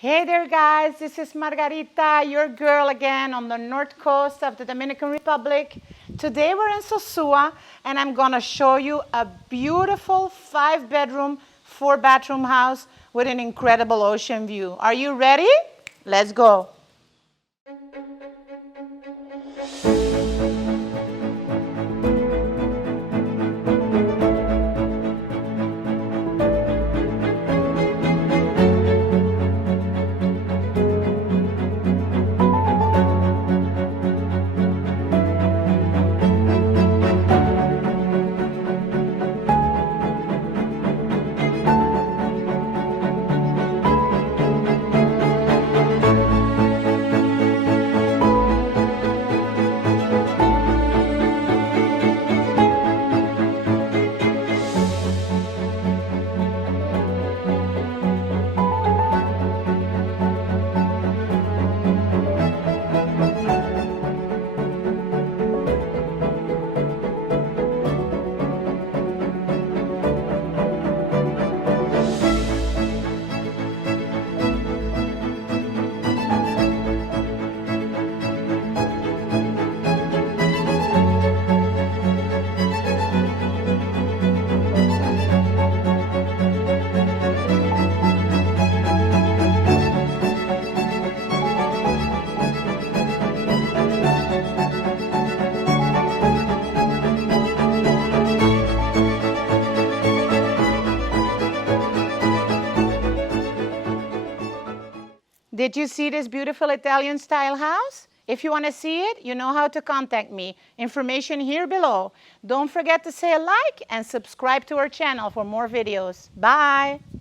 Hey there guys, this is Margarita, your girl again on the north coast of the Dominican Republic. Today we're in Sosua and I'm gonna show you a beautiful 5-bedroom, 4-bathroom house with an incredible ocean view. Are you ready? Let's go. Did you see this beautiful Italian style house? If you want to see it, you know how to contact me. Information here below. Don't forget to say a like and subscribe to our channel for more videos. Bye!